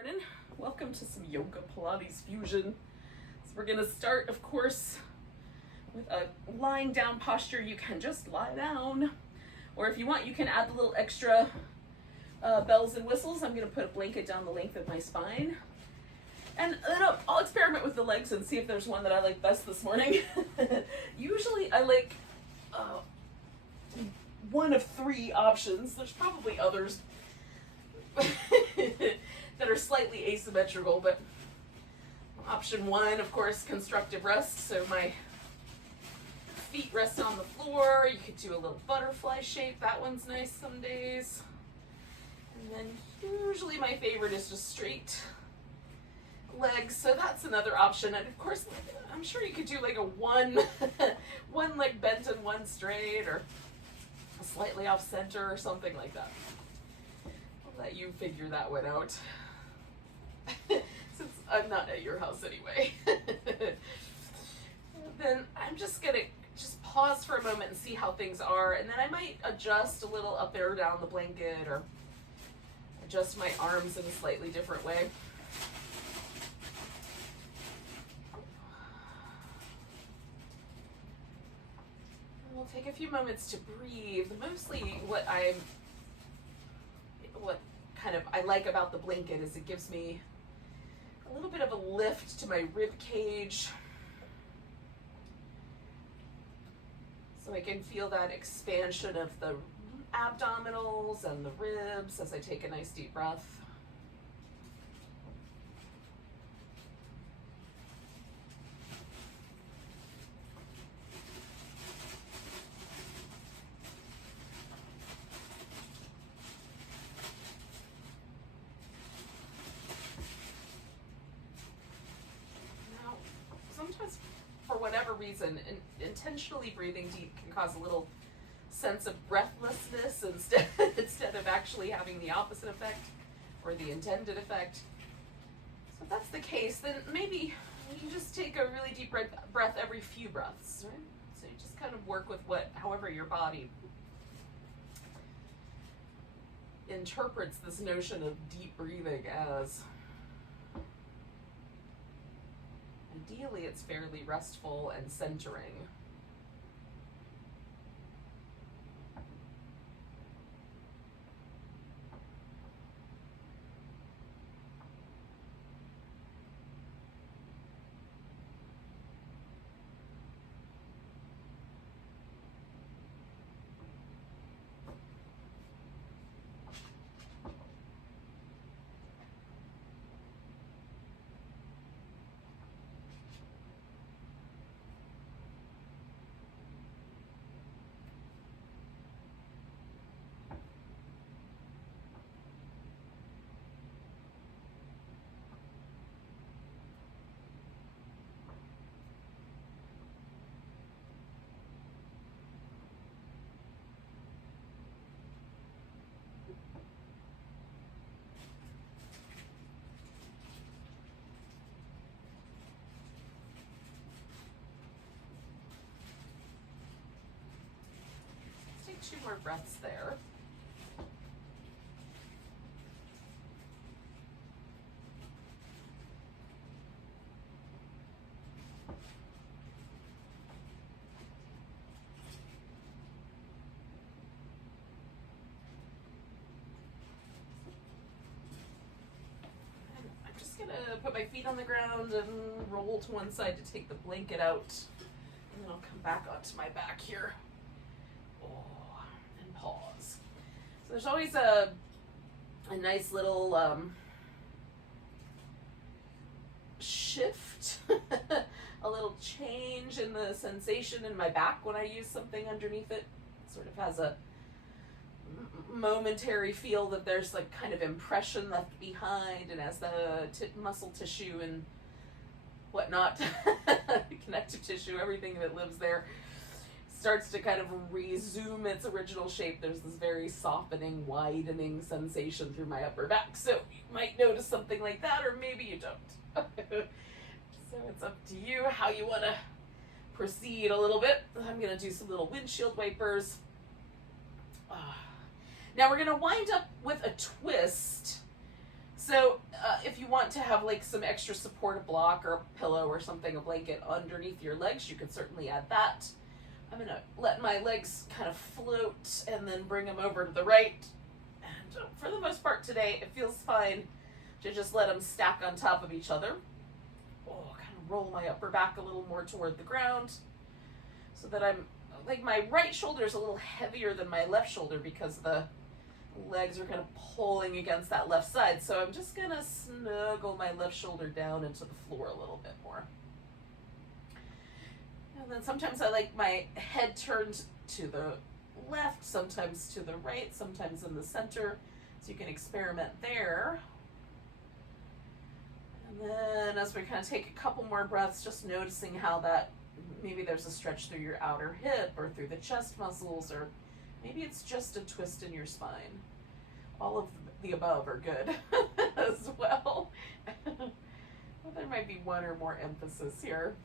morning. Welcome to some yoga Pilates fusion. So we're going to start, of course, with a lying down posture. You can just lie down, or if you want, you can add a little extra bells and whistles. I'm going to put a blanket down the length of my spine, and then I'll experiment with the legs and see if there's one that I like best this morning. Usually I like one of three options. There's probably others that are slightly asymmetrical, but option one, of course, constructive rest. So my feet rest on the floor. You could do a little butterfly shape. That one's nice some days. And then usually my favorite is just straight legs. So that's another option. And of course, I'm sure you could do like a one leg bent and one straight, or slightly off center or something like that. I'll let you figure that one out. Since I'm not at your house anyway. Then I'm just gonna pause for a moment and see how things are, and then I might adjust a little up or down the blanket, or adjust my arms in a slightly different way. We'll take a few moments to breathe. Mostly what I like about the blanket is it gives me a little bit of a lift to my rib cage, so I can feel that expansion of the abdominals and the ribs as I take a nice deep breath. Sometimes, for whatever reason, intentionally breathing deep can cause a little sense of breathlessness instead of actually having the opposite effect or the intended effect. So if that's the case, then maybe you just take a really deep breath every few breaths, right? So you just kind of work with however your body interprets this notion of deep breathing as. Ideally, it's fairly restful and centering. Two more breaths there. And I'm just gonna put my feet on the ground and roll to one side to take the blanket out, and then I'll come back onto my back here. Pause. So there's always a nice little shift, a little change in the sensation in my back when I use something underneath it. Sort of has a momentary feel that there's like kind of impression left behind, and as the muscle tissue and whatnot, connective tissue, everything that lives there, starts to kind of resume its original shape, there's this very softening, widening sensation through my upper back. So you might notice something like that, or maybe you don't. So it's up to you how you want to proceed a little bit. I'm going to do some little windshield wipers. Now we're going to wind up with a twist. So if you want to have like some extra support, a block or a pillow or something, a blanket underneath your legs, you could certainly add that. I'm gonna let my legs kind of float and then bring them over to the right. And for the most part today, it feels fine to just let them stack on top of each other. Oh, kind of roll my upper back a little more toward the ground so that I'm, like, my right shoulder is a little heavier than my left shoulder because the legs are kind of pulling against that left side. So I'm just gonna snuggle my left shoulder down into the floor a little bit more. And then sometimes I like my head turned to the left, sometimes to the right, sometimes in the center. So you can experiment there. And then as we kind of take a couple more breaths, just noticing how that, maybe there's a stretch through your outer hip or through the chest muscles, or maybe it's just a twist in your spine. All of the above are good as well. Well, there might be one or more emphasis here.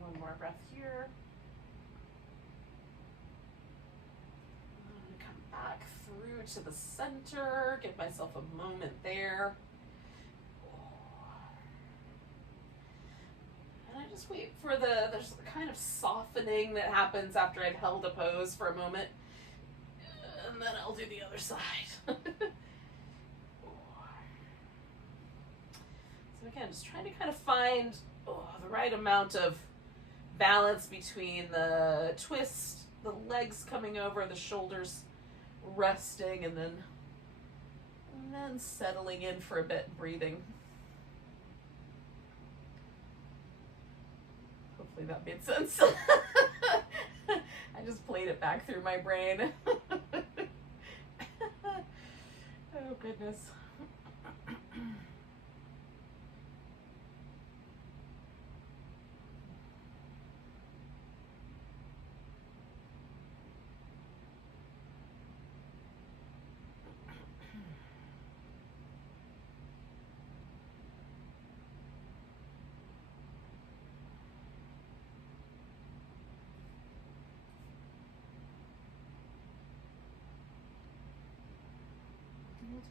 One more breath here. I'm going to come back through to the center, give myself a moment there. And I just wait for there's a kind of softening that happens after I've held a pose for a moment. And then I'll do the other side. So again, just trying to kind of find the right amount of balance between the twist, the legs coming over, the shoulders resting, and then settling in for a bit, breathing. Hopefully that made sense. I just played it back through my brain. Oh goodness.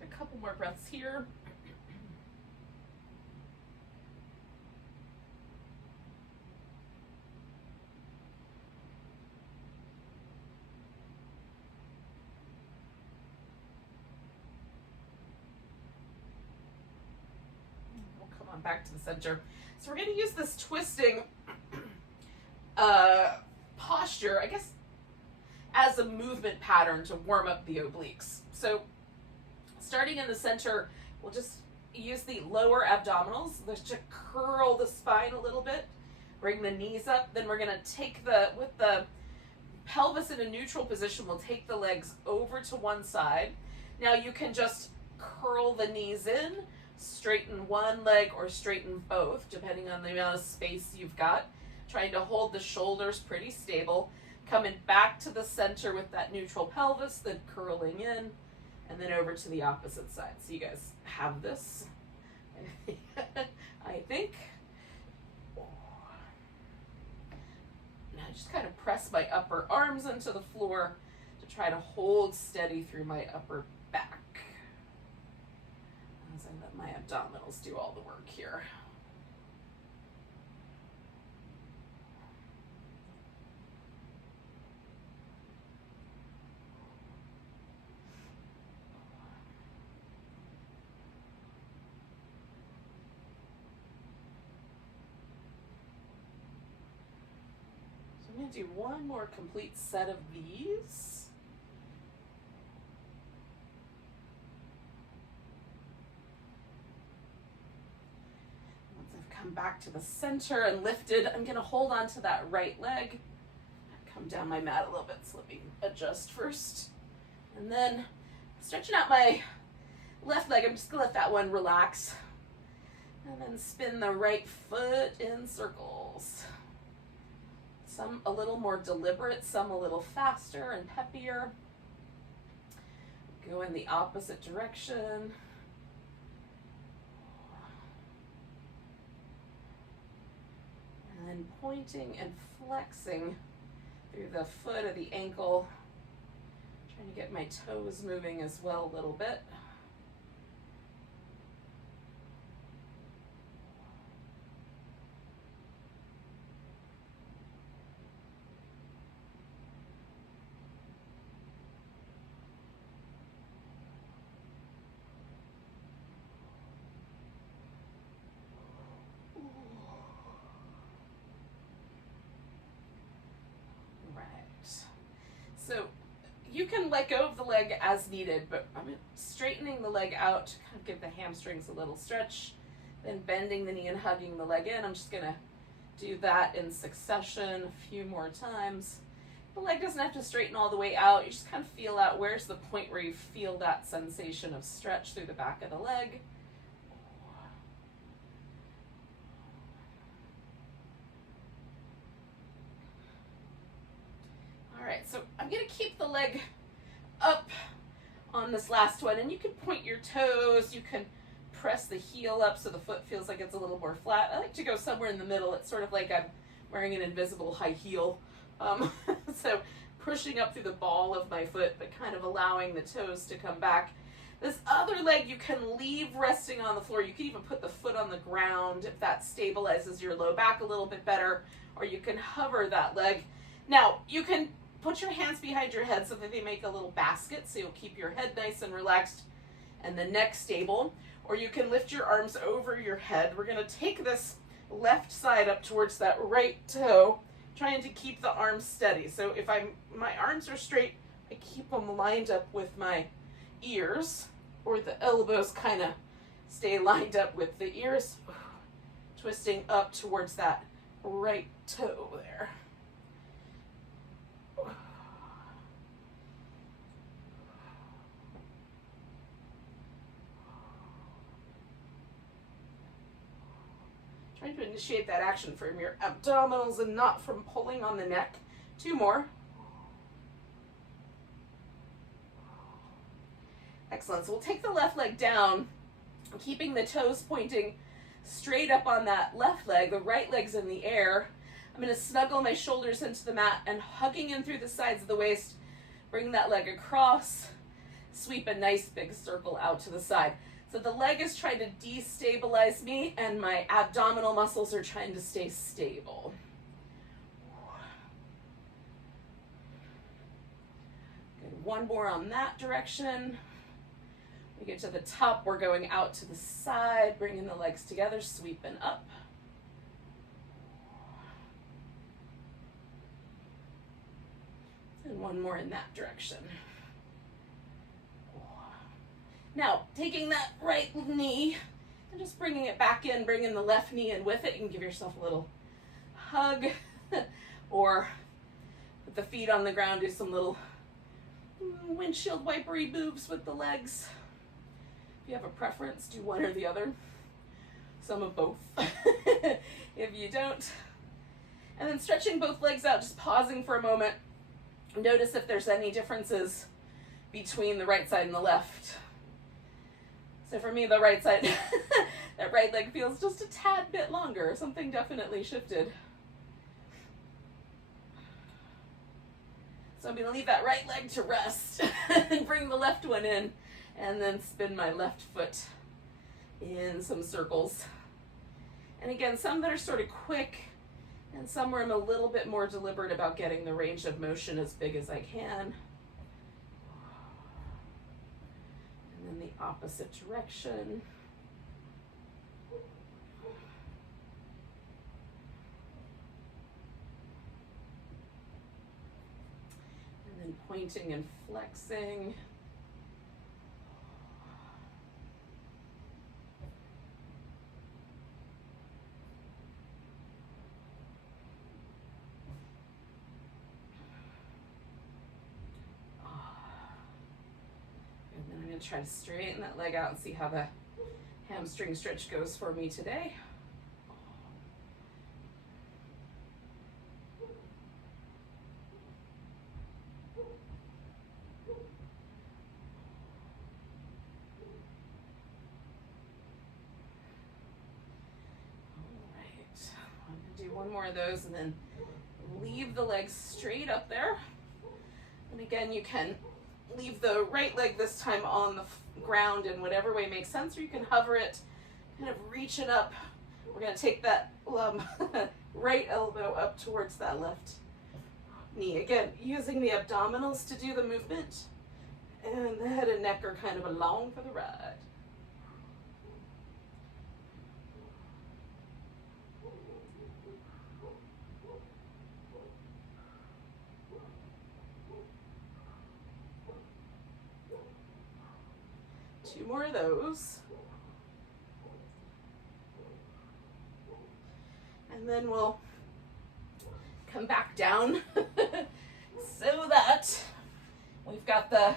A couple more breaths here. We'll come on back to the center. So we're going to use this twisting posture, I guess, as a movement pattern to warm up the obliques. So starting in the center, we'll just use the lower abdominals to curl the spine a little bit, bring the knees up. Then we're going to take with the pelvis in a neutral position, we'll take the legs over to one side. Now you can just curl the knees in, straighten one leg or straighten both, depending on the amount of space you've got. Trying to hold the shoulders pretty stable. Coming back to the center with that neutral pelvis, then curling in, and then over to the opposite side. So you guys have this, I think. Now I just kind of press my upper arms into the floor to try to hold steady through my upper back as I let my abdominals do all the work here. I'm going to do one more complete set of these. Once I've come back to the center and lifted, I'm going to hold on to that right leg. Come down my mat a little bit, so let me adjust first. And then stretching out my left leg, I'm just going to let that one relax. And then spin the right foot in circles. Some a little more deliberate, some a little faster and peppier. Go in the opposite direction. And then pointing and flexing through the foot of the ankle. Trying to get my toes moving as well a little bit. So you can let go of the leg as needed, but I'm straightening the leg out to kind of give the hamstrings a little stretch, then bending the knee and hugging the leg in. I'm just gonna do that in succession a few more times. The leg doesn't have to straighten all the way out. You just kind of feel out where's the point where you feel that sensation of stretch through the back of the leg. Alright, so I'm going to keep the leg up on this last one, and you can point your toes, you can press the heel up so the foot feels like it's a little more flat. I like to go somewhere in the middle. It's sort of like I'm wearing an invisible high heel. So pushing up through the ball of my foot, but kind of allowing the toes to come back. This other leg you can leave resting on the floor. You can even put the foot on the ground if that stabilizes your low back a little bit better, or you can hover that leg. Now, you can put your hands behind your head so that they make a little basket, so you'll keep your head nice and relaxed and the neck stable. Or you can lift your arms over your head. We're going to take this left side up towards that right toe, trying to keep the arms steady. So if my arms are straight, I keep them lined up with my ears, or the elbows kind of stay lined up with the ears, twisting up towards that right toe there. Trying to initiate that action from your abdominals and not from pulling on the neck. 2 more. Excellent. So we'll take the left leg down, keeping the toes pointing straight up on that left leg. The right leg's in the air. I'm going to snuggle my shoulders into the mat and hugging in through the sides of the waist. Bring that leg across. Sweep a nice big circle out to the side. So the leg is trying to destabilize me, and my abdominal muscles are trying to stay stable. Good. 1 more on that direction. We get to the top, we're going out to the side, bringing the legs together, sweeping up. And 1 more in that direction. Now, taking that right knee and just bringing it back in, bringing the left knee in with it. You can give yourself a little hug or with the feet on the ground, do some little windshield wipery moves with the legs. If you have a preference, do one or the other. Some of both, if you don't. And then stretching both legs out, just pausing for a moment. Notice if there's any differences between the right side and the left. So for me, the right side, that right leg feels just a tad bit longer. Something definitely shifted. So I'm going to leave that right leg to rest and bring the left one in, and then spin my left foot in some circles. And again, some that are sort of quick, and some where I'm a little bit more deliberate about getting the range of motion as big as I can. In the opposite direction. And then pointing and flexing. Try to straighten that leg out and see how the hamstring stretch goes for me today. one more of those, and then leave the legs straight up there. And again, you can leave the right leg this time on the ground in whatever way makes sense, or you can hover it, kind of reach it up. We're going to take that right elbow up towards that left knee. Again, using the abdominals to do the movement, and the head and neck are kind of along for the ride. Two more of those. And then we'll come back down so that we've got the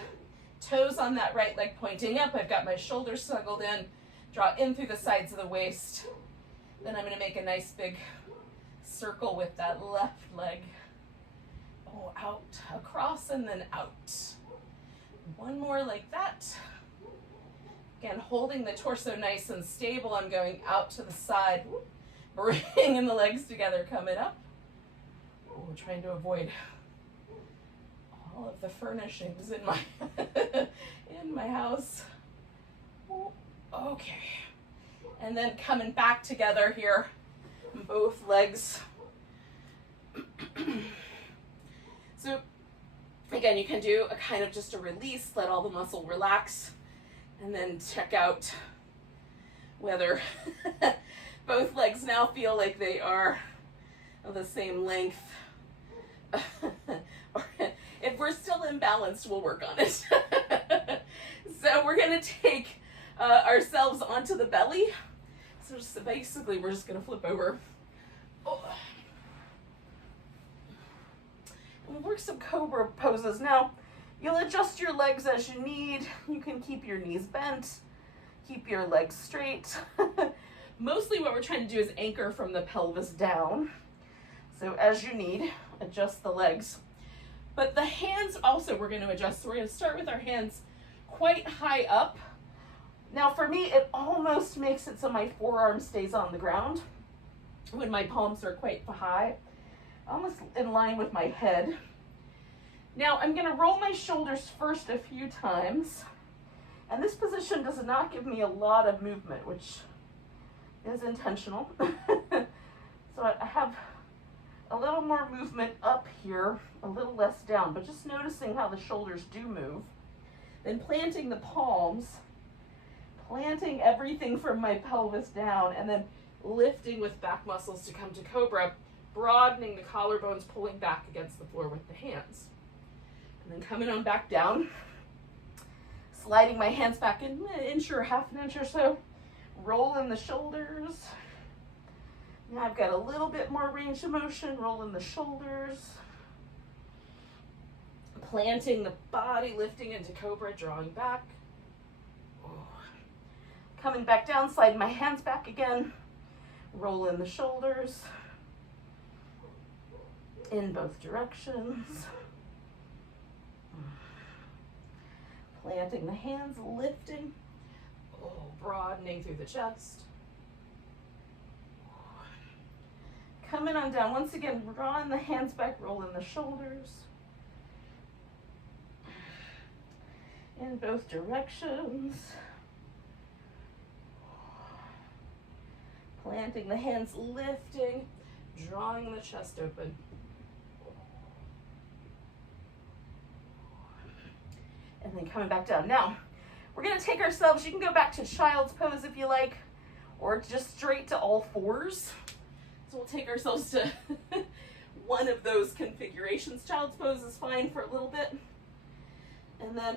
toes on that right leg pointing up. I've got my shoulders snuggled in, draw in through the sides of the waist. Then I'm going to make a nice big circle with that left leg. Oh, out, across, and then out. One more like that. Again, holding the torso nice and stable. I'm going out to the side, bringing the legs together, coming up. Oh, trying to avoid all of the furnishings in my in my house. Oh, okay. And then coming back together here, both legs. So again, you can do a kind of just a release, let all the muscle relax, and then check out whether both legs now feel like they are of the same length. Or if we're still imbalanced, we'll work on it. So we're going to take ourselves onto the belly. So just basically, we're just going to flip over. Oh. And we'll work some cobra poses. Now, you'll adjust your legs as you need. You can keep your knees bent, keep your legs straight. Mostly what we're trying to do is anchor from the pelvis down. So as you need, adjust the legs. But the hands also we're going to adjust. So we're going to start with our hands quite high up. Now for me, it almost makes it so my forearm stays on the ground when my palms are quite high, almost in line with my head. Now I'm going to roll my shoulders first a few times, and this position does not give me a lot of movement, which is intentional. So I have a little more movement up here, a little less down, but just noticing how the shoulders do move. Then planting the palms, planting everything from my pelvis down, and then lifting with back muscles to come to cobra, broadening the collarbones, pulling back against the floor with the hands. And then coming on back down, sliding my hands back in an inch or half an inch or so, rolling the shoulders. Now I've got a little bit more range of motion, rolling the shoulders, planting the body, lifting into cobra, drawing back. Coming back down, sliding my hands back again, rolling the shoulders in both directions. Planting the hands, lifting, broadening through the chest. Coming on down, once again, drawing the hands back, rolling the shoulders in both directions. Planting the hands, lifting, drawing the chest open. And then coming back down. Now, we're going to take ourselves, you can go back to child's pose if you like, or just straight to all fours. So we'll take ourselves to one of those configurations. Child's pose is fine for a little bit. And then,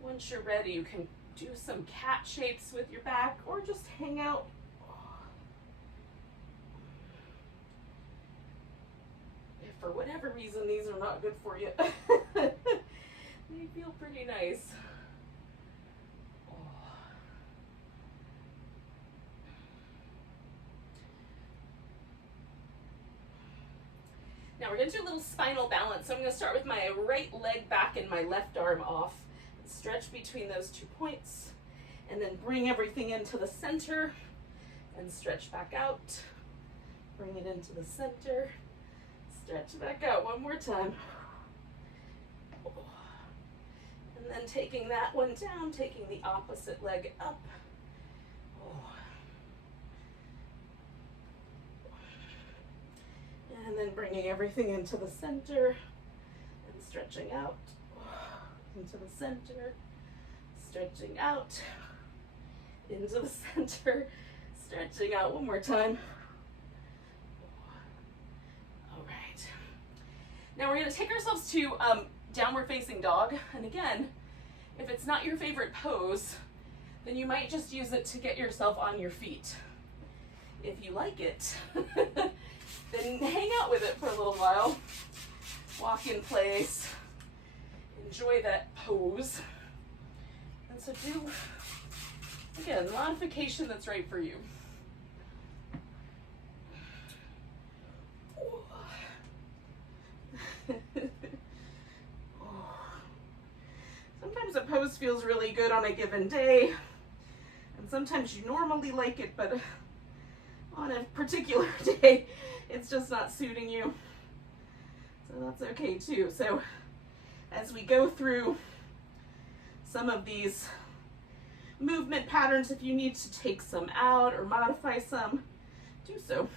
once you're ready, you can do some cat shapes with your back, or just hang out. If for whatever reason these are not good for you, they feel pretty nice. Now we're going to do a little spinal balance. So I'm going to start with my right leg back and my left arm off. Stretch between those 2 points, and then bring everything into the center and stretch back out. Bring it into the center. Stretch back out one more time. And then taking that one down, taking the opposite leg up. And then bringing everything into the center and stretching out. Into the center, stretching out. Into the center, stretching out one more time. All right. Now we're going to take ourselves to downward facing dog. And again, if it's not your favorite pose, then you might just use it to get yourself on your feet. If you like it, then hang out with it for a little while. Walk in place. Enjoy that pose. And so do, again, the modification that's right for you. Sometimes a pose feels really good on a given day, and sometimes you normally like it, but on a particular day, it's just not suiting you. So that's okay too. So as we go through some of these movement patterns, if you need to take some out or modify some, do so.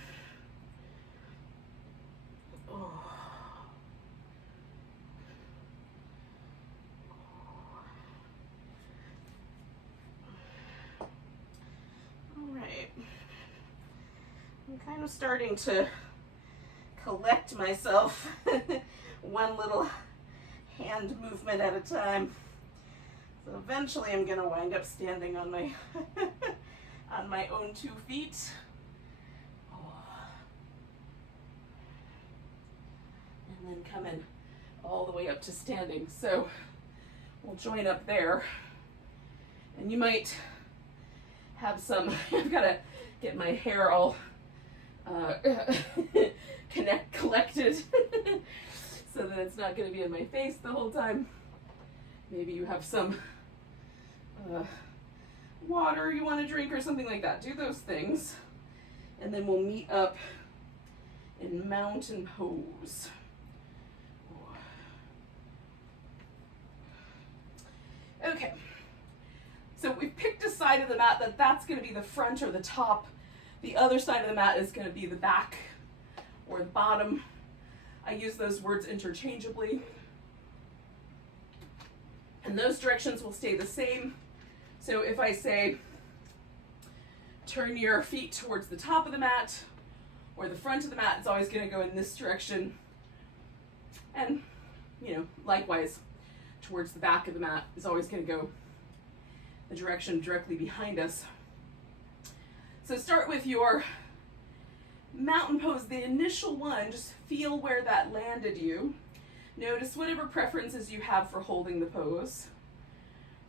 I'm kind of starting to collect myself one little hand movement at a time. So eventually I'm going to wind up standing on my on my own 2 feet. And then coming all the way up to standing. So we'll join up there. And you might have some, I've got to get my hair all collected so that it's not going to be in my face the whole time. Maybe you have some water you want to drink or something like that. Do those things. And then we'll meet up in mountain pose. Okay. So we've picked a side of the mat that's going to be the front or the top. The other side of the mat is going to be the back or the bottom. I use those words interchangeably. And those directions will stay the same. So if I say, turn your feet towards the top of the mat or the front of the mat, it's always going to go in this direction. And, likewise, towards the back of the mat is always going to go the direction directly behind us. So start with your mountain pose, the initial one. Just feel where that landed you. Notice whatever preferences you have for holding the pose.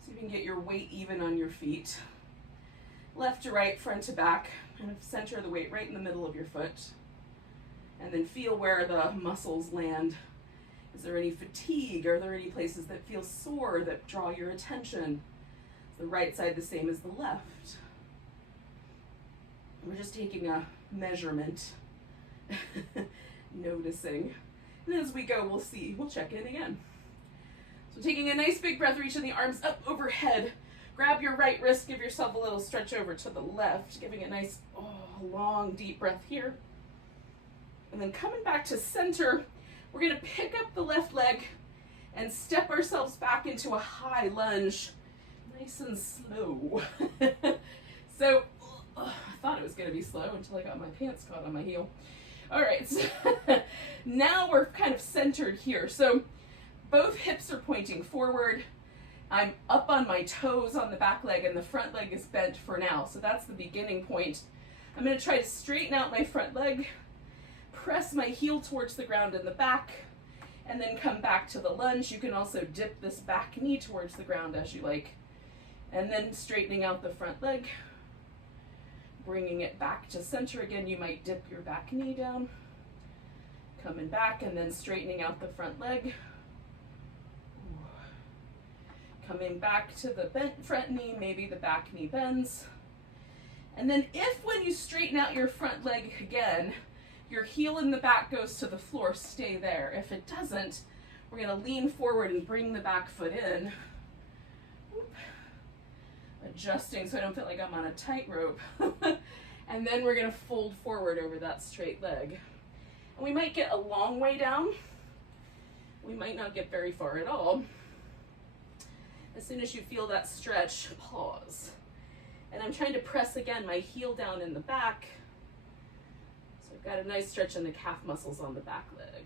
So you can get your weight even on your feet. Left to right, front to back, kind of center the weight right in the middle of your foot. And then feel where the muscles land. Is there any fatigue? Are there any places that feel sore that draw your attention? Is the right side the same as the left? We're just taking a measurement, noticing. And as we go, we'll check in again. So taking a nice big breath, reaching the arms up overhead. Grab your right wrist, give yourself a little stretch over to the left, giving a nice, long, deep breath here. And then coming back to center, we're going to pick up the left leg and step ourselves back into a high lunge, nice and slow. So, I thought it was going to be slow until I got my pants caught on my heel. All right, so now we're kind of centered here. So both hips are pointing forward. I'm up on my toes on the back leg and the front leg is bent for now. So that's the beginning point. I'm going to try to straighten out my front leg, press my heel towards the ground in the back, and then come back to the lunge. You can also dip this back knee towards the ground as you like. And then straightening out the front leg, bringing it back to center again. You might dip your back knee down, coming back, and then straightening out the front leg. Coming back to the bent front knee, maybe the back knee bends. And then if when you straighten out your front leg again, your heel in the back goes to the floor, stay there. If it doesn't, we're gonna lean forward and bring the back foot in. Whoop. Adjusting so I don't feel like I'm on a tightrope. And then we're gonna fold forward over that straight leg. And we might get a long way down. We might not get very far at all. As soon as you feel that stretch, pause. And I'm trying to press again my heel down in the back. So I've got a nice stretch in the calf muscles on the back leg.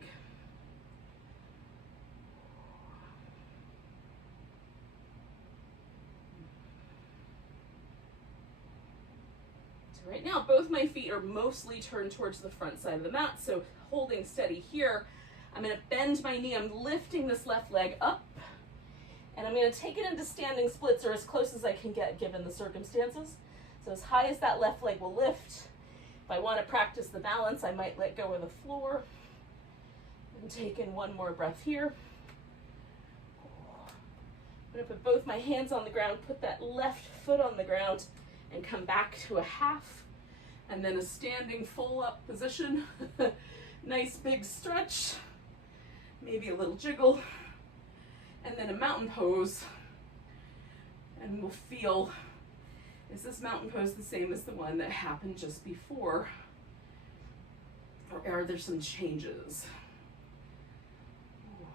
So right now, both my feet are mostly turned towards the front side of the mat. So holding steady here, I'm gonna bend my knee. I'm lifting this left leg up. And I'm going to take it into standing splits, or as close as I can get given the circumstances. So as high as that left leg will lift. If I want to practice the balance, I might let go of the floor. And take in one more breath here. I'm going to put both my hands on the ground, put that left foot on the ground, and come back to a half. And then a standing full up position. Nice big stretch. Maybe a little jiggle. And then a mountain pose, and we'll feel, is this mountain pose the same as the one that happened just before, or are there some changes? Ooh.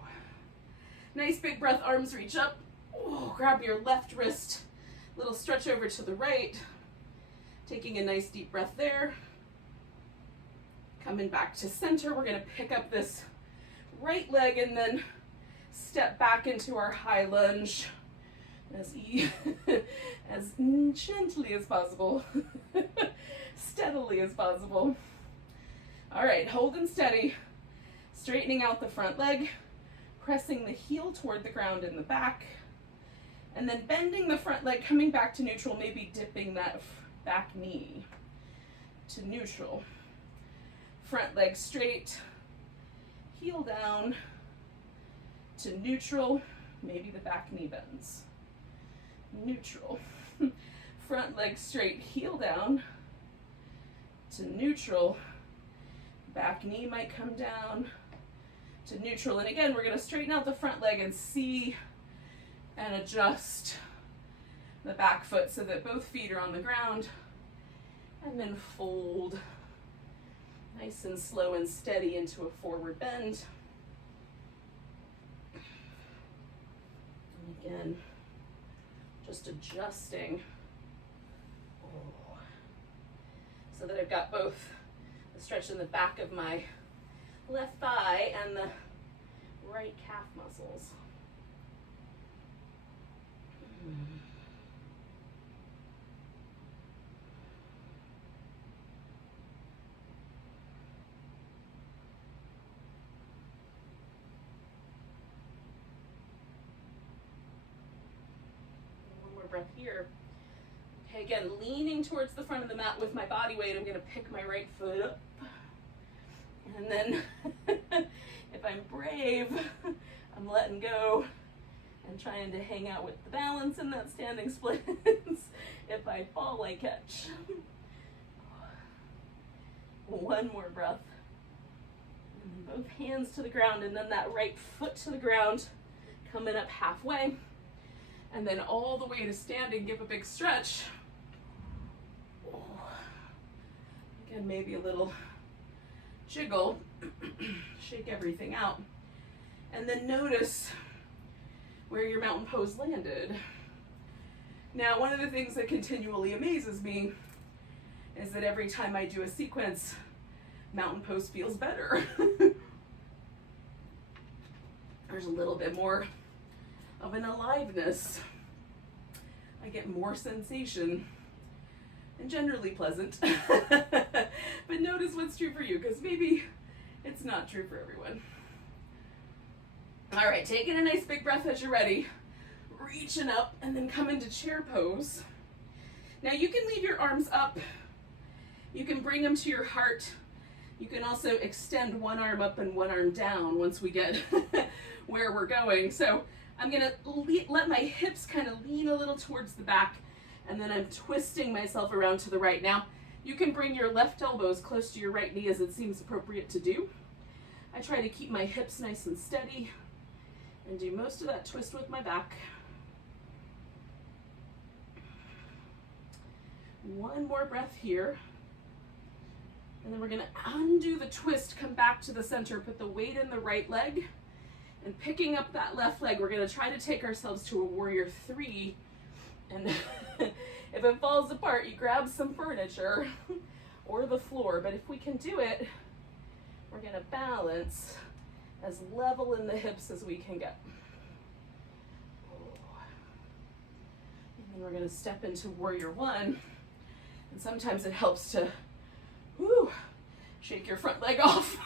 Nice big breath, arms reach up. Ooh, grab your left wrist, little stretch over to the right, taking a nice deep breath there. Coming back to center, we're gonna pick up this right leg and then step back into our high lunge as gently as possible, steadily as possible. All right, holding steady, straightening out the front leg, pressing the heel toward the ground in the back, and then bending the front leg, coming back to neutral, maybe dipping that back knee to neutral. Front leg straight, heel down, to neutral, maybe the back knee bends. Neutral. Front leg straight, heel down, to neutral. Back knee might come down, to neutral. And again, we're gonna straighten out the front leg and see and adjust the back foot so that both feet are on the ground. And then fold nice and slow and steady into a forward bend. Again, just adjusting so that I've got both the stretch in the back of my left thigh and the right calf muscles. Breath here. Okay, again, leaning towards the front of the mat with my body weight. I'm going to pick my right foot up. And then, if I'm brave, I'm letting go and trying to hang out with the balance in that standing splits. If I fall, I catch. One more breath. And both hands to the ground, and then that right foot to the ground, coming up halfway. And then all the way to standing, give a big stretch. Again, maybe a little jiggle, shake everything out. And then notice where your mountain pose landed. Now, one of the things that continually amazes me is that every time I do a sequence, mountain pose feels better. There's a little bit more of an aliveness. I get more sensation, and generally pleasant. But notice what's true for you, because maybe it's not true for everyone. All right, taking a nice big breath as you're ready, reaching up, and then come into chair pose. Now you can leave your arms up, you can bring them to your heart. You can also extend one arm up and one arm down once we get where we're going. So I'm gonna let my hips kind of lean a little towards the back, and then I'm twisting myself around to the right. Now, You can bring your left elbow as close to your right knee as it seems appropriate to do. I try to keep my hips nice and steady and do most of that twist with my back. One more breath here. And then we're gonna undo the twist, come back to the center, put the weight in the right leg, and picking up that left leg, we're gonna try to take ourselves to a warrior three. And if it falls apart, you grab some furniture or the floor, but if we can do it, we're gonna balance as level in the hips as we can get. And then we're gonna step into warrior one. And sometimes it helps to shake your front leg off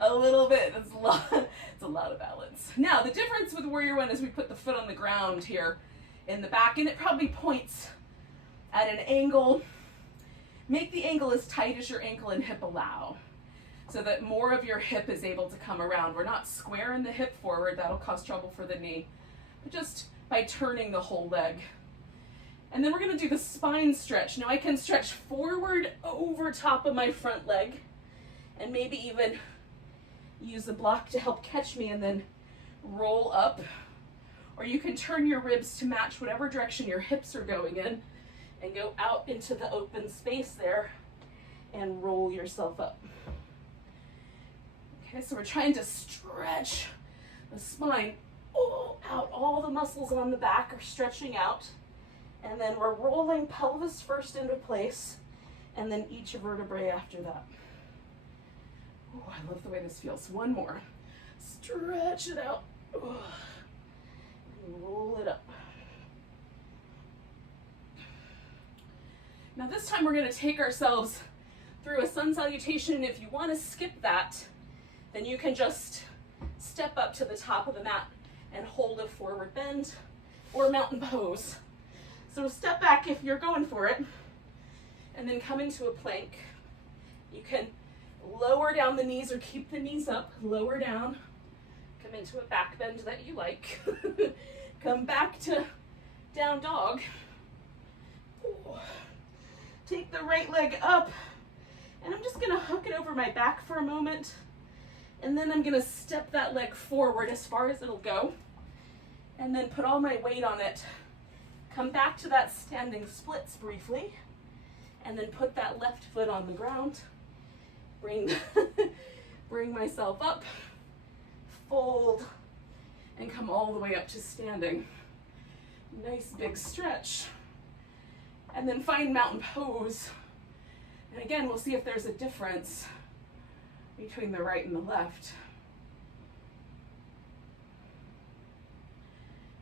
a little bit. It's a lot of balance. Now, the difference with warrior one is we put the foot on the ground here in the back, and it probably points at an angle. Make the angle as tight as your ankle and hip allow, so that more of your hip is able to come around. We're not squaring the hip forward, that'll cause trouble for the knee, but just by turning the whole leg. And then we're gonna do the spine stretch. Now I can stretch forward over top of my front leg and maybe even use a block to help catch me and then roll up. Or you can turn your ribs to match whatever direction your hips are going in and go out into the open space there and roll yourself up. Okay, so we're trying to stretch the spine out. All the muscles on the back are stretching out. And then we're rolling pelvis first into place, and then each vertebrae after that. Oh, I love the way this feels. One more. Stretch it out. And roll it up. Now this time we're going to take ourselves through a sun salutation, and if you want to skip that, then you can just step up to the top of the mat and hold a forward bend or mountain pose. So step back if you're going for it, and then come into a plank. You can lower down the knees or keep the knees up, lower down, come into a back bend that you like. Come back to down dog. Take the right leg up, and I'm just gonna hook it over my back for a moment, and then I'm gonna step that leg forward as far as it'll go, and then put all my weight on it. Come back to that standing splits briefly, and then put that left foot on the ground. Bring myself up, fold, and come all the way up to standing. Nice big stretch. And then find mountain pose. And again, we'll see if there's a difference between the right and the left.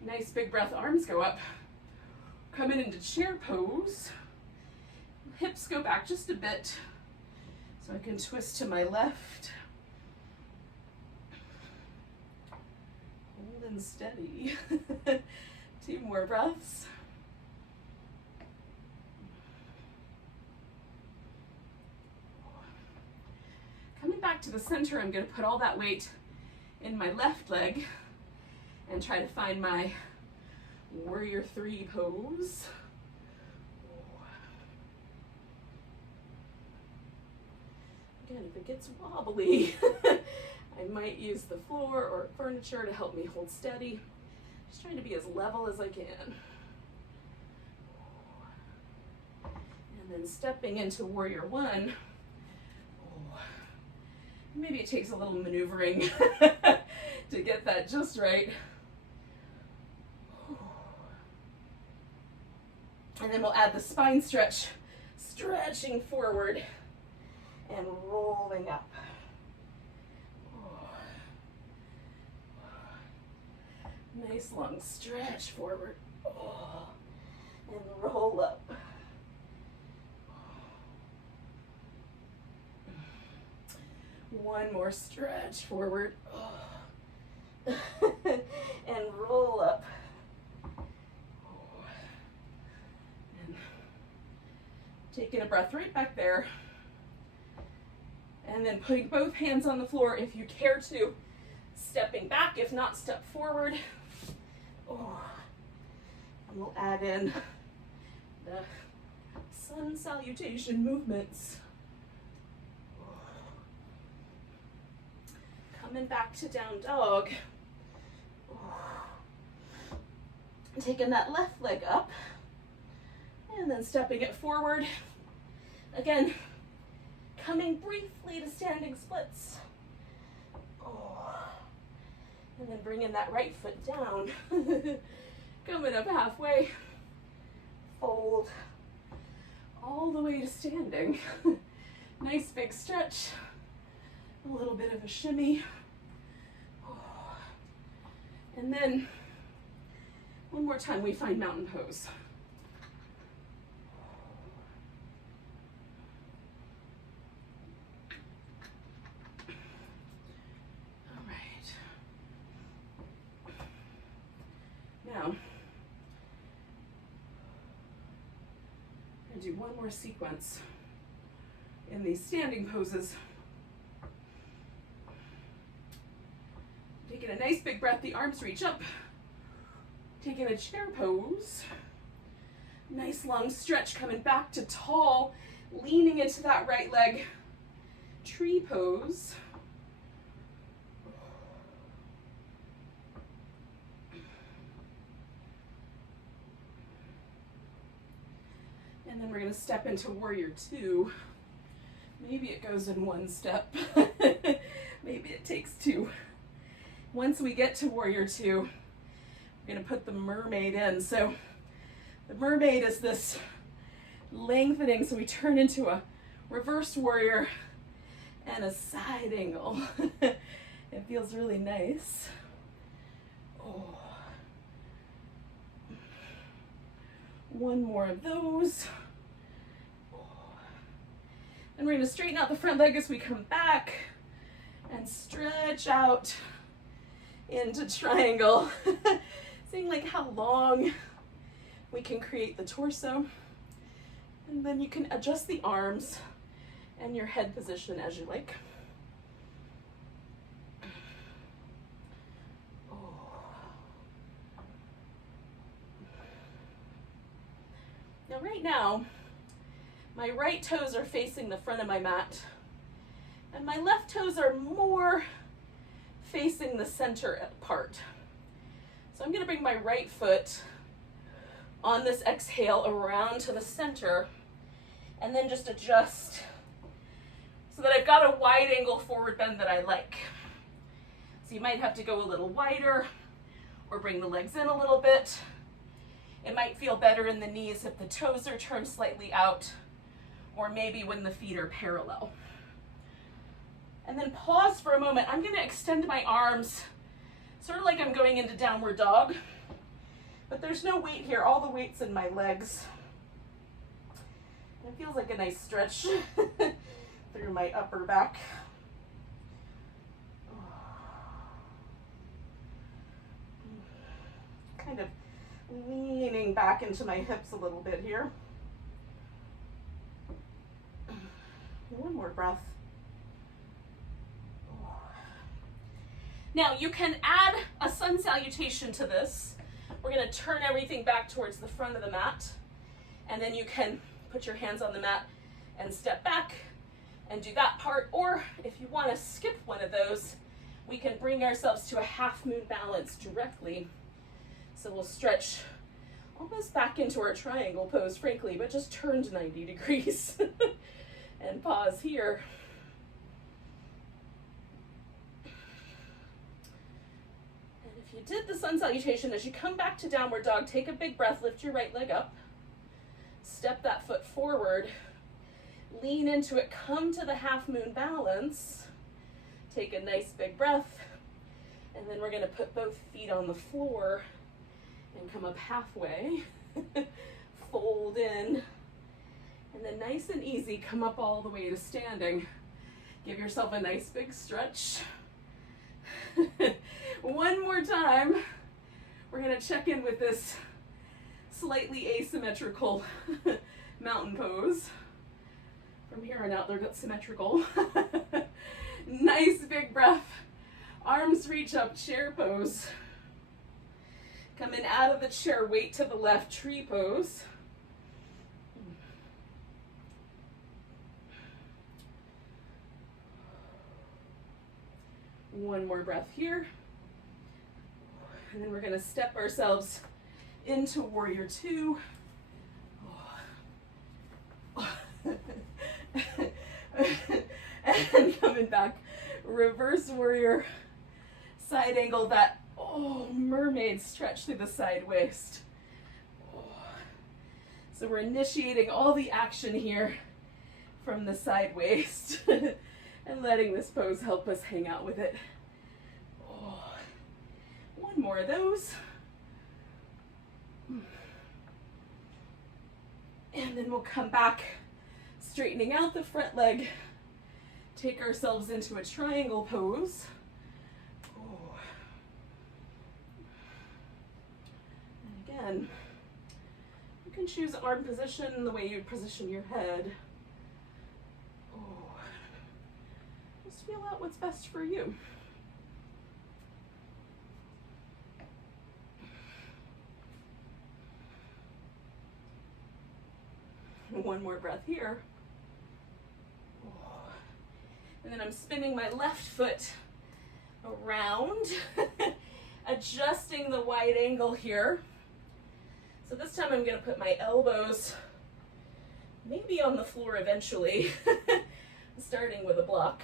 Nice big breath, arms go up. Coming into chair pose. Hips go back just a bit, so I can twist to my left. Hold and steady. 2 more breaths. Coming back to the center, I'm going to put all that weight in my left leg and try to find my warrior three pose. Again, if it gets wobbly, I might use the floor or furniture to help me hold steady. Just trying to be as level as I can. And then stepping into warrior one. Maybe it takes a little maneuvering to get that just right. And then we'll add the spine stretch, stretching forward and rolling up. Nice long stretch forward and roll up. One more stretch forward and roll up. And taking a breath right back there. And then putting both hands on the floor if you care to. Stepping back, if not, step forward. And we'll add in the sun salutation movements. Coming back to down dog. Taking that left leg up and then stepping it forward. Again, coming briefly to standing splits. And then bringing that right foot down. Coming up halfway. Fold. All the way to standing. Nice big stretch. A little bit of a shimmy. And then one more time we find mountain pose. All right. Now, I do one more sequence in these standing poses. Taking a nice big breath, the arms reach up. Taking a chair pose. Nice long stretch, coming back to tall, leaning into that right leg. Tree pose. And then we're going to step into warrior two. Maybe it goes in one step. Maybe it takes two. Once we get to warrior two, we're going to put the mermaid in. So the mermaid is this lengthening, so we turn into a reverse warrior and a side angle. It feels really nice. Oh. One more of those. And we're going to straighten out the front leg as we come back and stretch out into triangle. Seeing like how long we can create the torso. And then you can adjust the arms and your head position as you like. Now right now, my right toes are facing the front of my mat, and my left toes are more facing the center part. So I'm going to bring my right foot on this exhale around to the center, and then just adjust so that I've got a wide angle forward bend that I like. So you might have to go a little wider or bring the legs in a little bit. It might feel better in the knees if the toes are turned slightly out, or maybe when the feet are parallel. And then pause for a moment. I'm going to extend my arms, sort of like I'm going into downward dog, but there's no weight here. All the weight's in my legs. It feels like a nice stretch through my upper back. Kind of leaning back into my hips a little bit here. One more breath. Now you can add a sun salutation to this. We're going to turn everything back towards the front of the mat, and then you can put your hands on the mat and step back and do that part. Or if you want to skip one of those, we can bring ourselves to a half moon balance directly. So we'll stretch almost back into our triangle pose, frankly, but just turned 90 degrees. And pause here. And if you did the sun salutation, as you come back to downward dog, take a big breath, lift your right leg up, step that foot forward, lean into it, come to the half moon balance, take a nice big breath, and then we're going to put both feet on the floor and come up halfway, fold in, and then nice and easy, come up all the way to standing. Give yourself a nice big stretch. One more time. We're going to check in with this slightly asymmetrical mountain pose. From here on out, they're symmetrical. Nice big breath. Arms reach up, chair pose. Coming out of the chair, weight to the left, tree pose. One more breath here. And then we're going to step ourselves into warrior two. And coming back, reverse warrior, side angle, that mermaid stretch through the side waist. So we're initiating all the action here from the side waist and letting this pose help us hang out with it. One more of those. And then we'll come back, straightening out the front leg, take ourselves into a triangle pose. And again, you can choose arm position the way you position your head. Just feel out what's best for you. One more breath here. And then I'm spinning my left foot around, adjusting the wide angle here. So this time I'm going to put my elbows maybe on the floor eventually, starting with a block.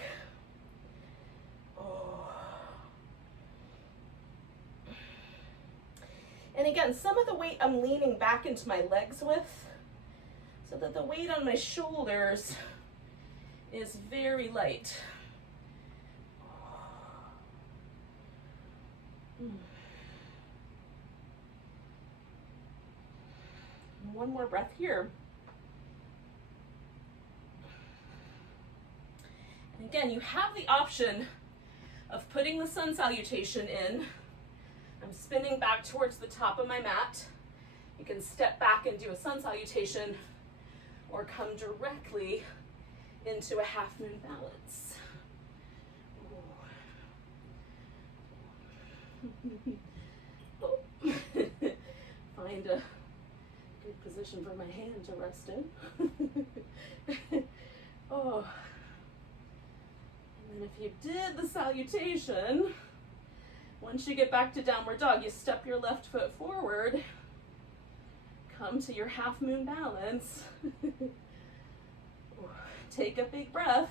And again, some of the weight I'm leaning back into my legs with, so that the weight on my shoulders is very light. One more breath here. And again, you have the option of putting the sun salutation in. I'm spinning back towards the top of my mat. You can step back and do a sun salutation, or come directly into a half moon balance. Find a good position for my hand to rest in. And then if you did the salutation, once you get back to downward dog, you step your left foot forward, come to your half moon balance. Take a big breath,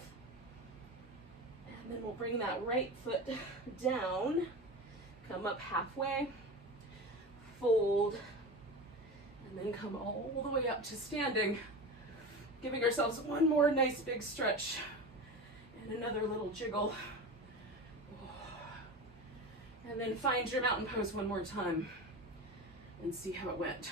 and then we'll bring that right foot down, come up halfway, fold, and then come all the way up to standing, giving ourselves one more nice big stretch and another little jiggle. And then find your mountain pose one more time and see how it went.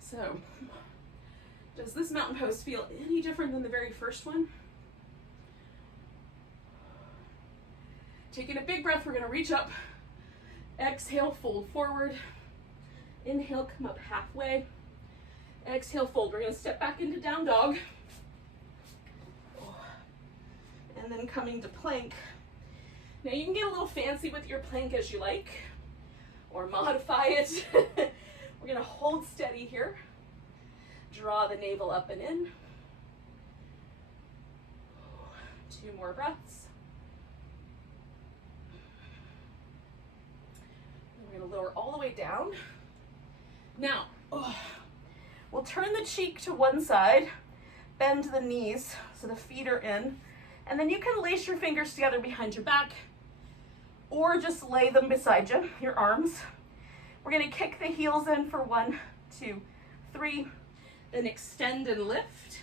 So, does this mountain pose feel any different than the very first one? Taking a big breath, we're going to reach up. Exhale, fold forward. Inhale, come up halfway. Exhale, fold. We're going to step back into down dog. And then coming to plank. Now you can get a little fancy with your plank as you like, or modify it. We're going to hold steady here. Draw the navel up and in. 2 more breaths. We're going to lower all the way down. Now, we'll turn the cheek to one side, bend the knees so the feet are in, and then you can lace your fingers together behind your back, or just lay them beside you, your arms. We're going to kick the heels in for 1, 2, 3, then extend and lift.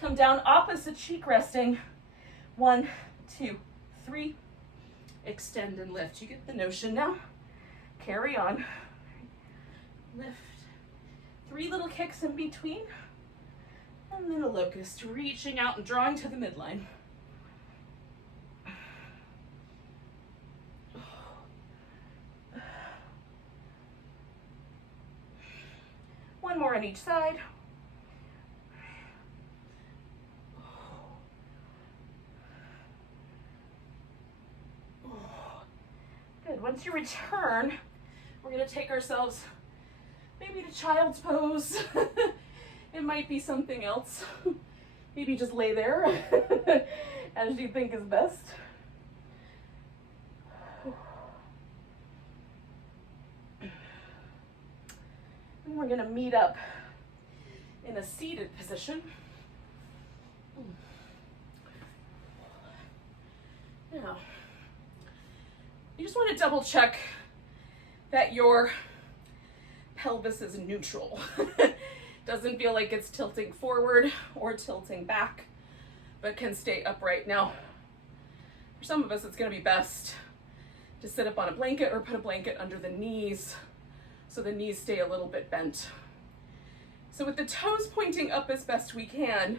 Come down opposite cheek resting. 1, 2, 3. Extend and lift. You get the notion now. Carry on. Lift. 3 little kicks in between. And then a locust, reaching out and drawing to the midline. One more on each side. Good. Once you return, we're going to take ourselves maybe the child's pose. It might be something else. Maybe just lay there as you think is best. And we're gonna meet up in a seated position. Now, you just want to double check that your pelvis is neutral. Doesn't feel like it's tilting forward or tilting back, but can stay upright. Now, for some of us, it's going to be best to sit up on a blanket or put a blanket under the knees so the knees stay a little bit bent. So with the toes pointing up as best we can,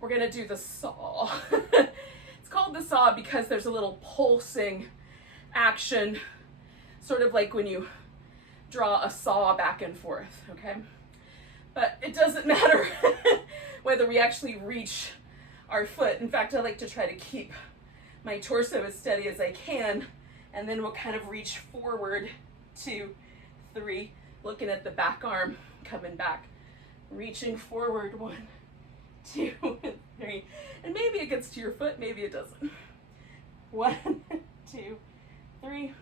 we're going to do the saw. It's called the saw because there's a little pulsing action, sort of like when you draw a saw back and forth, okay? But it doesn't matter whether we actually reach our foot. In fact, I like to try to keep my torso as steady as I can, and then we'll kind of reach forward, 2, 3, looking at the back arm, coming back, reaching forward, 1, 2, 3, and maybe it gets to your foot, maybe it doesn't. 1, 2, 3,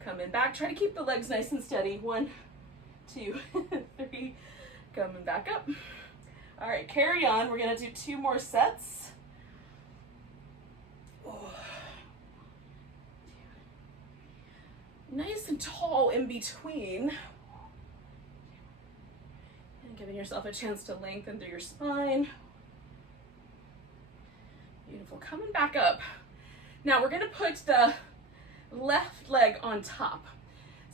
coming back. Try to keep the legs nice and steady. 1, 2, 3, coming back up. All right, carry on. We're gonna do 2 more sets. Nice and tall in between. And giving yourself a chance to lengthen through your spine. Beautiful, coming back up. Now we're gonna put the left leg on top.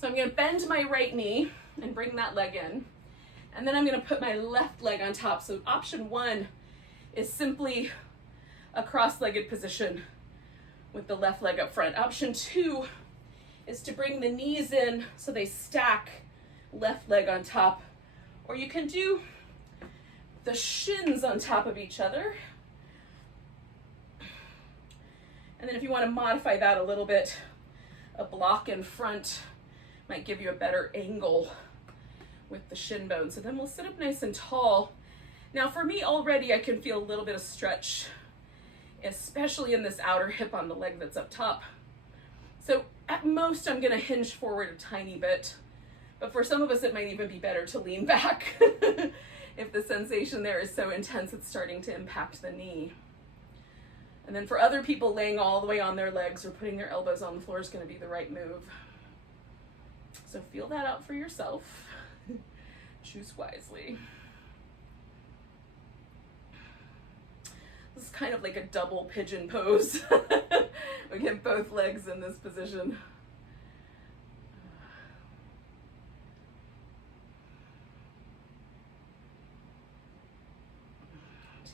So I'm gonna bend my right knee and bring that leg in. And then I'm gonna put my left leg on top. So option 1 is simply a cross-legged position with the left leg up front. Option 2 is to bring the knees in so they stack, left leg on top. Or you can do the shins on top of each other. And then if you want to modify that a little bit, a block in front might give you a better angle with the shin bone. So then we'll sit up nice and tall. Now for me already, I can feel a little bit of stretch, especially in this outer hip on the leg that's up top. So at most, I'm gonna hinge forward a tiny bit, but for some of us, it might even be better to lean back if the sensation there is so intense it's starting to impact the knee. And then for other people, laying all the way on their legs or putting their elbows on the floor is gonna be the right move. So feel that out for yourself. Choose wisely. This is kind of like a double pigeon pose. We get both legs in this position.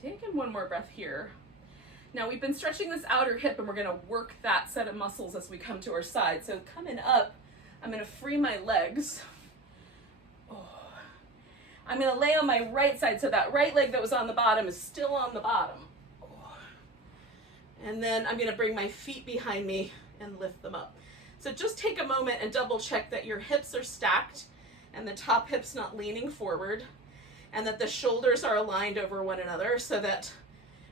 Take in one more breath here. Now we've been stretching this outer hip and we're gonna work that set of muscles as we come to our side. So coming up, I'm gonna free my legs. I'm gonna lay on my right side so that right leg that was on the bottom is still on the bottom. And then I'm gonna bring my feet behind me and lift them up. So just take a moment and double check that your hips are stacked and the top hip's not leaning forward and that the shoulders are aligned over one another so that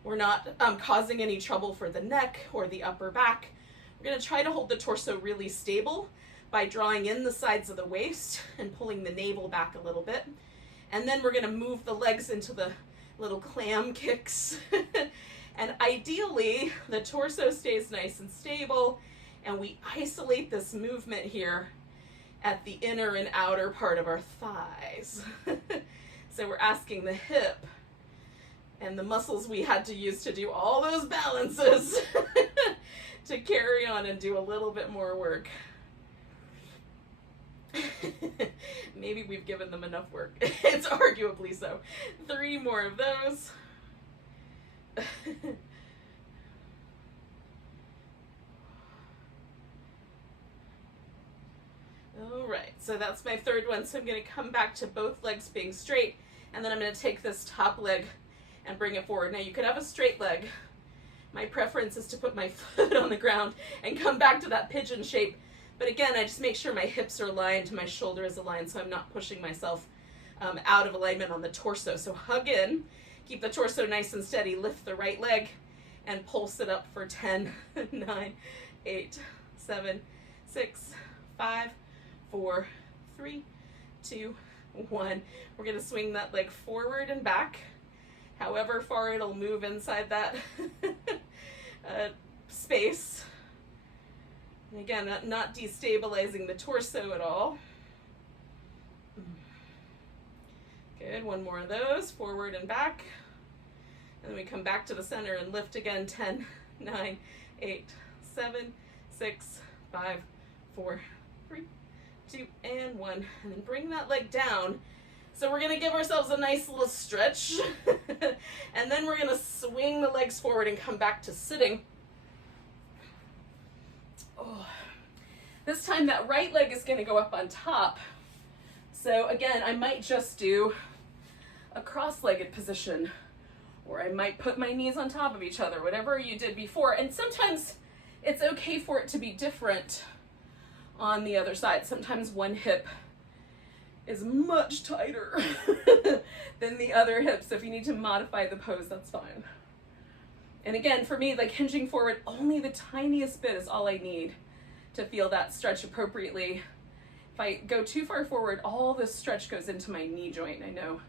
we're not causing any trouble for the neck or the upper back. We're gonna try to hold the torso really stable by drawing in the sides of the waist and pulling the navel back a little bit. And then we're gonna move the legs into the little clam kicks. And ideally, the torso stays nice and stable, and we isolate this movement here at the inner and outer part of our thighs. So we're asking the hip and the muscles we had to use to do all those balances to carry on and do a little bit more work. Maybe we've given them enough work. It's arguably so. 3 more of those. All right, so that's my third one. So I'm going to come back to both legs being straight, and then I'm going to take this top leg and bring it forward. Now you could have a straight leg. My preference is to put my foot on the ground and come back to that pigeon shape But again, I just make sure my hips are aligned, my shoulder is aligned, so I'm not pushing myself out of alignment on the torso. So hug in, keep the torso nice and steady, lift the right leg, and pulse it up for 10, 9, 8, 7, 6, 5, 4, 3, 2, 1. We're going to swing that leg forward and back, however far it'll move inside that space. And again, not destabilizing the torso at all. Good, one more of those, forward and back. And then we come back to the center and lift again, 10, 9, 8, 7, 6, 5, 4, 3, 2, and 1. And then bring that leg down. So we're gonna give ourselves a nice little stretch. And then we're gonna swing the legs forward and come back to sitting. Oh. This time that right leg is gonna go up on top. So again, I might just do a cross-legged position, or I might put my knees on top of each other, whatever you did before. And sometimes it's okay for it to be different on the other side. Sometimes one hip is much tighter than the other hip. So if you need to modify the pose, that's fine. And again, for me, like hinging forward, only the tiniest bit is all I need to feel that stretch appropriately. If I go too far forward, all this stretch goes into my knee joint. I know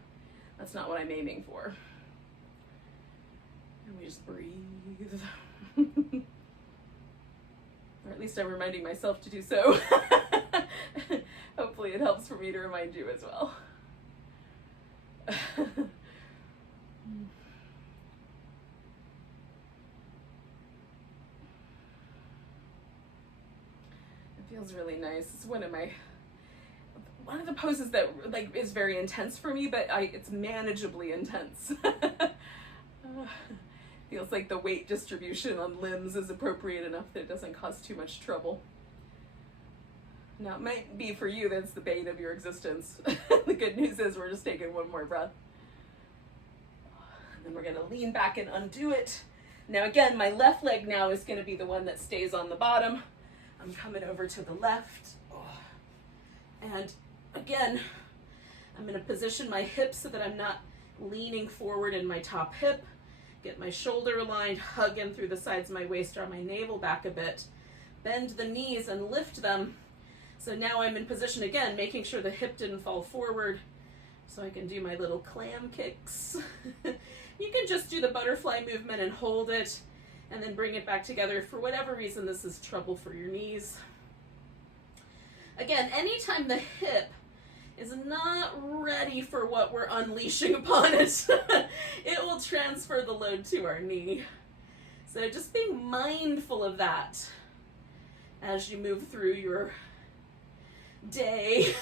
that's not what I'm aiming for. And we just breathe. Or at least I'm reminding myself to do so. Hopefully it helps for me to remind you as well. It feels really nice. It's one of the poses that like is very intense for me, but it's manageably intense. Feels like the weight distribution on limbs is appropriate enough that it doesn't cause too much trouble. Now, it might be for you that's the bane of your existence. The good news is we're just taking one more breath. And then we're going to lean back and undo it. Now, again, my left leg now is going to be the one that stays on the bottom. I'm coming over to the left. And again, I'm going to position my hips so that I'm not leaning forward in my top hip. Get my shoulder aligned, hug in through the sides of my waist, draw my navel back a bit. Bend the knees and lift them. So now I'm in position again, making sure the hip didn't fall forward. So I can do my little clam kicks. You can just do the butterfly movement and hold it, and then bring it back together. For whatever reason, this is trouble for your knees. Again, anytime the hip is not ready for what we're unleashing upon it, it will transfer the load to our knee. So just being mindful of that as you move through your day,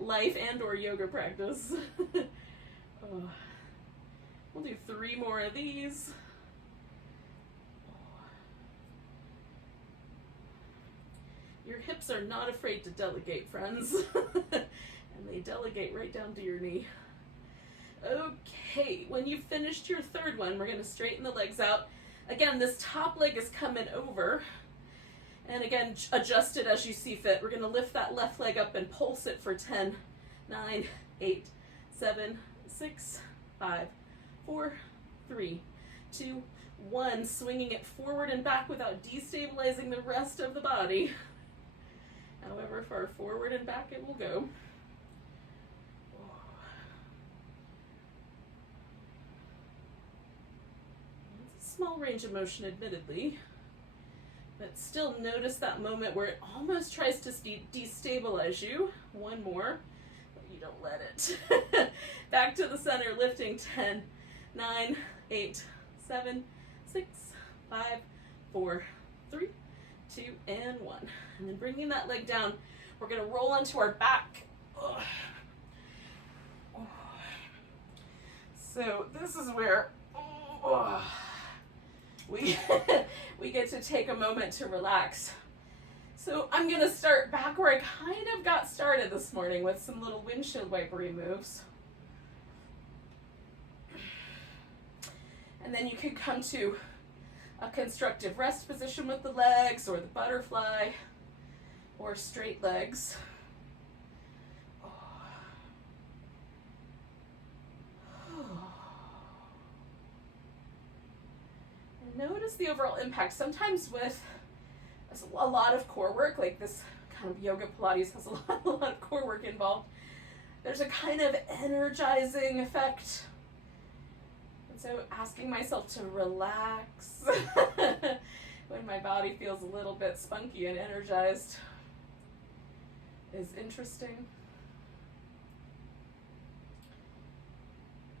life, and or yoga practice. Oh. We'll do 3 more of these. Your hips are not afraid to delegate, friends. And they delegate right down to your knee. Okay, when you've finished your third one, we're going to straighten the legs out. Again, this top leg is coming over. And again, adjust it as you see fit. We're going to lift that left leg up and pulse it for 10, 9, 8, 7, 6, 5, 4, 3, 2, 1. Swinging it forward and back without destabilizing the rest of the body. However far forward and back it will go. It's a small range of motion, admittedly. But still notice that moment where it almost tries to destabilize you. One more, but you don't let it. Back to the center, lifting 10, 9, 8, 7, 6, 5, 4, 3, 2, and 1. And then bringing that leg down, we're going to roll onto our back. Ugh. So this is where we get to take a moment to relax. So I'm going to start back where I kind of got started this morning with some little windshield wipery moves. And then you could come to a constructive rest position with the legs, or the butterfly, or straight legs. Notice the overall impact. Sometimes with a lot of core work, like this kind of yoga Pilates has a lot of core work involved, there's a kind of energizing effect. And so asking myself to relax when my body feels a little bit spunky and energized is interesting.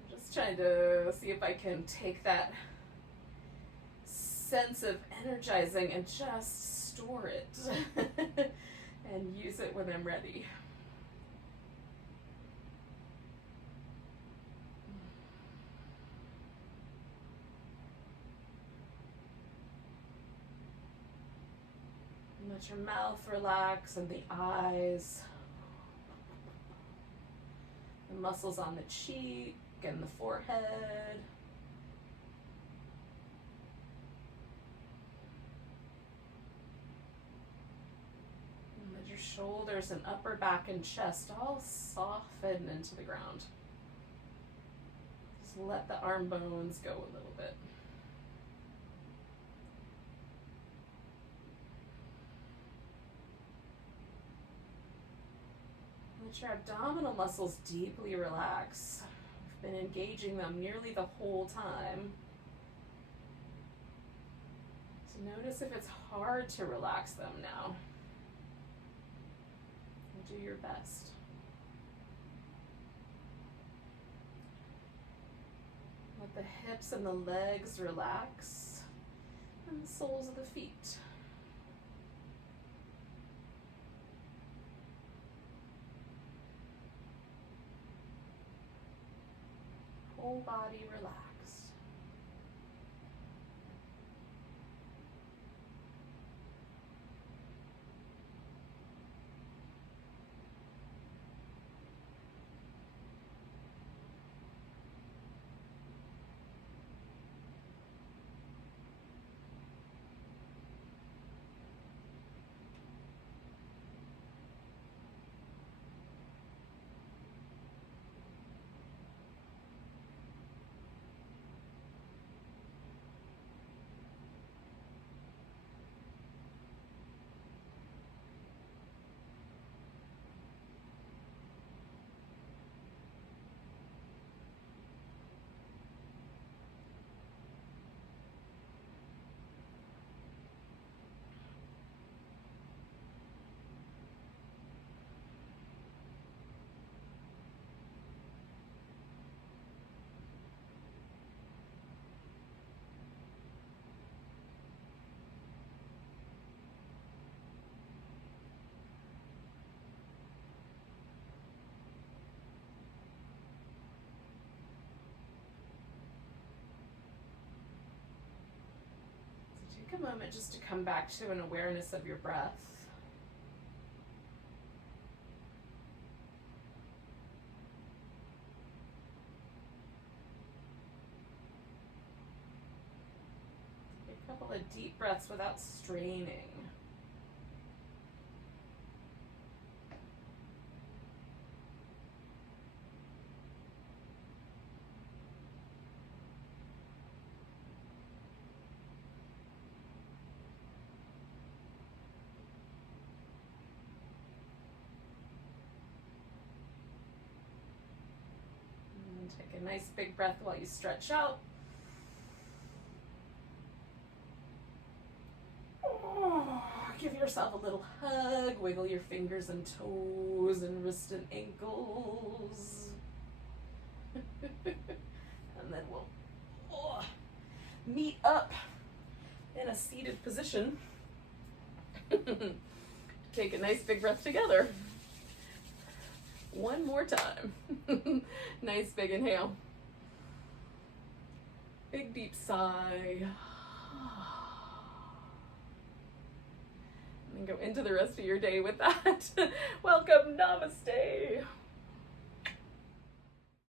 I'm just trying to see if I can take that sense of energizing and just store it and use it when I'm ready. And let your mouth relax and the eyes, the muscles on the cheek and the forehead. Shoulders and upper back and chest all soften into the ground. Just let the arm bones go a little bit. Let your abdominal muscles deeply relax. You've been engaging them nearly the whole time. So notice if it's hard to relax them now. Do your best. Let the hips and the legs relax, and the soles of the feet. Whole body relaxed. Take a moment just to come back to an awareness of your breath. Take a couple of deep breaths without straining. Take a nice big breath while you stretch out. Oh, give yourself a little hug, wiggle your fingers and toes and wrists and ankles. And then we'll meet up in a seated position. Take a nice big breath together. One more time. Nice big inhale. Big deep sigh. And then go into the rest of your day with that. Welcome, Namaste.